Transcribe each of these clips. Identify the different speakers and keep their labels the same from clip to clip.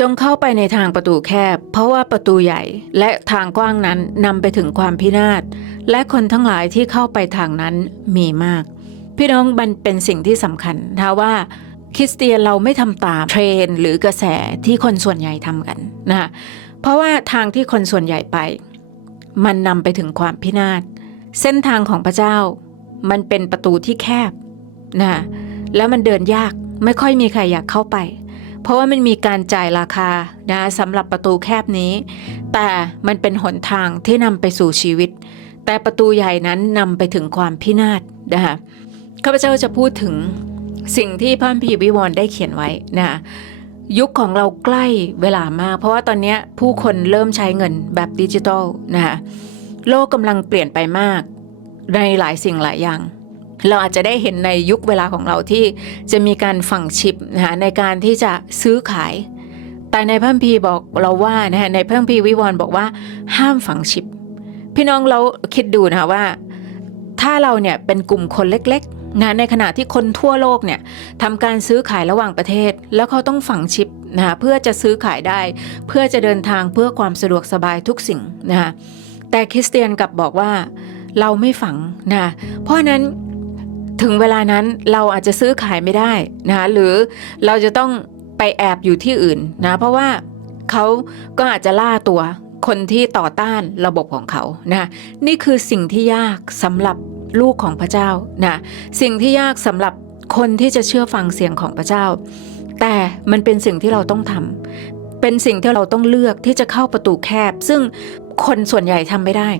Speaker 1: จงเข้าไปในทางประตูแคบ เพราะว่าประตูใหญ่และทางกว้างนั้นนำไปถึงความพินาศ และคนทั้งหลายที่เข้าไปทางนั้นมีมาก พี่น้องมันเป็นสิ่งที่สำคัญนะว่าคริสเตียนเราไม่ทำตามเทรนหรือกระแสที่คนส่วนใหญ่ทำกันนะเพราะว่าทางที่คนส่วนใหญ่ไป มันนำไปถึงความพินาศ เส้นทางของพระเจ้า มันเป็นประตูที่แคบนะแล้วมันเดินยากไม่ค่อยมีใครอยากเข้าไป เพราะว่ามันมีการจ่ายราคานะสำหรับประตูแคบนี้ แต่มันเป็นหนทางที่นำไปสู่ชีวิต แต่ประตูใหญ่นั้นนำไปถึงความพินาศนะคะข้าพเจ้าจะพูดถึงสิ่งที่พระคัมพีวิวร์ได้เขียนไว้นะยุคของเราใกล้เวลามาก เพราะว่าตอนนี้ผู้คนเริ่มใช้เงินแบบดิจิทัลนะคะโลกกำลังเปลี่ยนไปมากในหลายสิ่งหลายอย่าง เราอาจจะได้เห็นในยุคเวลาของเราที่จะมีการฝังชิปนะคะในการที่จะซื้อขาย แต่ในพระคัมภีบอกเราว่านะคะในพระคัมภีวิวรณ์บอกว่าห้ามฝังชิป พี่น้องเราคิดดูนะคะว่า ถ้าเราเนี่ยเป็นกลุ่มคนเล็กๆนะในขณะที่คนทั่วโลกเนี่ยทำการซื้อขายระหว่างประเทศ แล้วเขาต้องฝังชิปนะคะเพื่อจะซื้อขายได้ เพื่อจะเดินทางเพื่อความสะดวกสบายทุกสิ่งนะคะแต่คริสเตียนกลับบอกว่าเราไม่ฝังนะเพราะนั้น ถึงเวลานั้นเราอาจจะซื้อขายไม่ได้นะคะหรือเราจะต้องไปแอบอยู่ที่อื่นนะเพราะว่าเขาก็อาจจะล่าตัวคนที่ต่อต้านระบบของเขานะนี่คือสิ่งที่ยากสำหรับลูกของพระเจ้านะสิ่งที่ยากสำหรับคนที่จะเชื่อฟังเสียงของพระเจ้า แต่มันเป็นสิ่งที่เราต้องทำเป็นสิ่งที่เราต้องเลือกที่จะเข้าประตูแคบ ซึ่งคนส่วนใหญ่ทำไม่ได้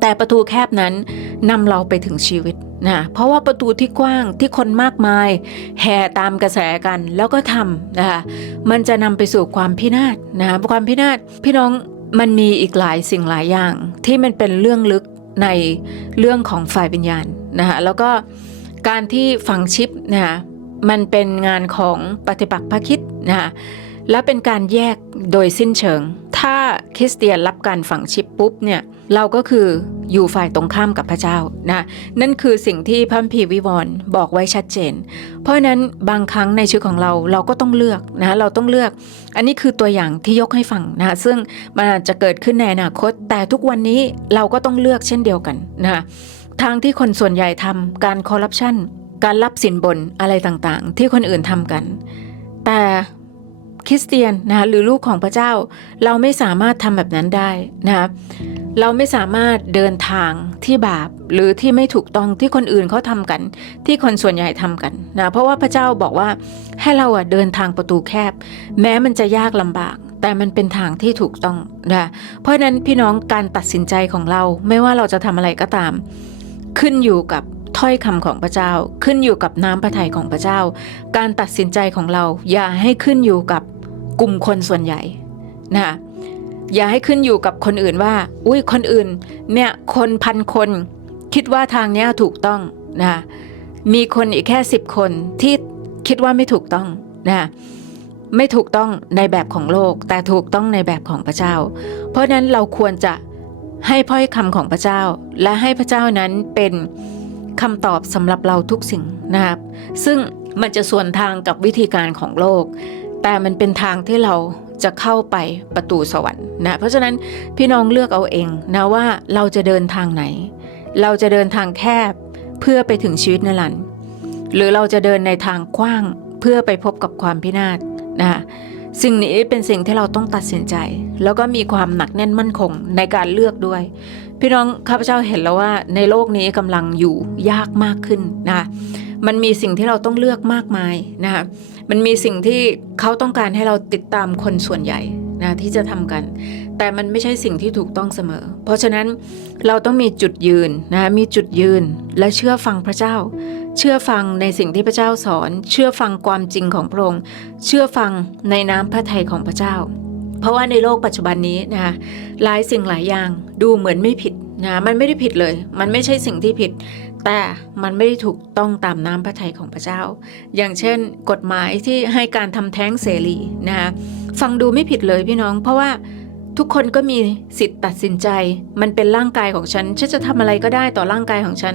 Speaker 1: แต่ประตูแคบนั้นนำเราไปถึงชีวิต นะเพราะว่าประตูที่กว้างที่คนมากมาย แห่ตามกระแสกันแล้วก็ทำนะคะมันจะนำไปสู่ความพินาศนะคะความพินาศพี่น้องมันมีอีกหลายสิ่งหลายอย่าง ที่มันเป็นเรื่องลึกในเรื่องของฝ่ายวิญญาณนะคะแล้วก็การที่ฝังชิปนะคะมันเป็นงานของปฏิปักษ์พระคิดนะคะและเป็นการแยกโดยสิ้นเชิง ถ้าคริสเตียนรับการฝังชิปปุ๊บเนี่ยเราก็คืออยู่ฝ่ายตรงข้ามกับพระเจ้านะนั่นคือสิ่งที่พระพีวิวรณ์บอกไว้ชัดเจน เพราะฉะนั้นบางครั้งในชีวิตของเราเราก็ต้องเลือกนะเราต้องเลือก อันนี้คือตัวอย่างที่ยกให้ฟังนะซึ่งมันอาจจะเกิดขึ้นในอนาคต แต่ทุกวันนี้เราก็ต้องเลือกเช่นเดียวกันนะทางที่คนส่วนใหญ่ทำการคอร์รัปชันการรับสินบนอะไรต่างๆ ที่คนอื่นทำกัน แต่ คริสเตียนนะคะหรือลูกของพระเจ้า เราไม่สามารถทำแบบนั้นได้นะคะเราไม่สามารถเดินทางที่บาปหรือที่ไม่ถูกต้องที่คนอื่นเขาทำกัน ที่คนส่วนใหญ่ทำกันนะเพราะว่าพระเจ้าบอกว่าให้เราอะเดินทางประตูแคบ แม้มันจะยากลำบากแต่มันเป็นทางที่ถูกต้องนะเพราะฉะนั้นพี่น้องการตัดสินใจของเราไม่ว่าเราจะทำอะไรก็ตาม ขึ้นอยู่กับถ้อยคำของพระเจ้า ขึ้นอยู่กับน้ำพระทัยของพระเจ้า การตัดสินใจของเราอย่าให้ขึ้นอยู่กับ กลุ่มคนส่วนใหญ่นะอย่าให้ขึ้นอยู่กับคนอื่นว่า อุ้ยคนอื่นเนี่ยคนพันคนคิดว่าทางนี้ถูกต้องนะมีคนอีกแค่สิบคนที่คิดว่าไม่ถูกต้องนะไม่ถูกต้องในแบบของโลก แต่ถูกต้องในแบบของพระเจ้า เพราะนั้นเราควรจะให้พ้อยคำของพระเจ้า และให้พระเจ้านั้นเป็นคำตอบสำหรับเราทุกสิ่งนะครับ ซึ่งมันจะส่วนทางกับวิธีการของโลก แต่มันเป็นทางที่เราจะเข้าไปประตูสวรรค์นะเพราะฉะนั้นพี่น้องเลือกเอาเองนะว่าเราจะเดินทางไหน เราจะเดินทางแคบเพื่อไปถึงชีวิตนิรันดร์หรือเราจะเดินในทางกว้างเพื่อไปพบกับความพินาศนะสิ่งนี้เป็นสิ่งที่เราต้องตัดสินใจ แล้วก็มีความหนักแน่นมั่นคงในการเลือกด้วย พี่น้องข้าพเจ้าเห็นแล้วว่าในโลกนี้กำลังอยู่ยากมากขึ้นนะ มันมีสิ่งที่เราต้องเลือกมากมายนะคะมันมีสิ่งที่เขาต้องการให้เราติดตามคนส่วนใหญ่นะที่จะทำกัน แต่มันไม่ใช่สิ่งที่ถูกต้องเสมอ เพราะฉะนั้นเราต้องมีจุดยืนนะมีจุดยืนและเชื่อฟังพระเจ้า เชื่อฟังในสิ่งที่พระเจ้าสอน เชื่อฟังความจริงของพระองค์เชื่อฟังในน้ำพระทัยของพระเจ้า เพราะว่าในโลกปัจจุบันนี้นะหลายสิ่งหลายอย่างดูเหมือนไม่ผิดนะมันไม่ได้ผิดเลย มันไม่ใช่สิ่งที่ผิด แต่มันไม่ได้ถูกต้องตามน้ำพระทัยของพระเจ้า อย่างเช่น กฎหมายที่ให้การทำแท้งเสรีนะคะฟังดูไม่ผิดเลยพี่น้อง เพราะว่าทุกคนก็มีสิทธิ์ตัดสินใจ มันเป็นร่างกายของฉัน ฉันจะทำอะไรก็ได้ต่อร่างกายของฉัน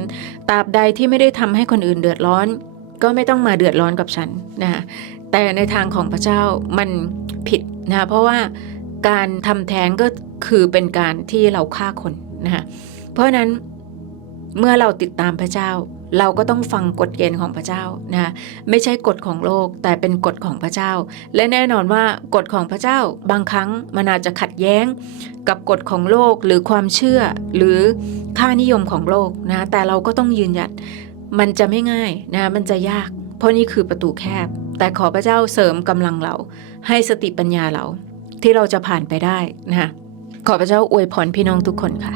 Speaker 1: ตราบใดที่ไม่ได้ทำให้คนอื่นเดือดร้อน ก็ไม่ต้องมาเดือดร้อนกับฉันนะคะแต่ในทางของพระเจ้ามันผิดนะคะเพราะว่าการทำแท้งก็คือเป็นการที่เราฆ่าคนนะคะเพราะฉะนั้น เมื่อเราติดตามพระเจ้า เราก็ต้องฟังกฎเกณฑ์ของพระเจ้านะไม่ใช่กฎของโลกแต่เป็นกฎของพระเจ้า และแน่นอนว่ากฎของพระเจ้าบางครั้งมันอาจจะขัดแย้งกับกฎของโลกหรือความเชื่อหรือค่านิยมของโลกนะแต่เราก็ต้องยืนหยัดมันจะไม่ง่ายนะมันจะยาก เพราะนี่คือประตูแคบ แต่ขอพระเจ้าเสริมกำลังเรา ให้สติปัญญาเรา ที่เราจะผ่านไปได้นะคะขอพระเจ้าอวยพรพี่น้องทุกคนค่ะ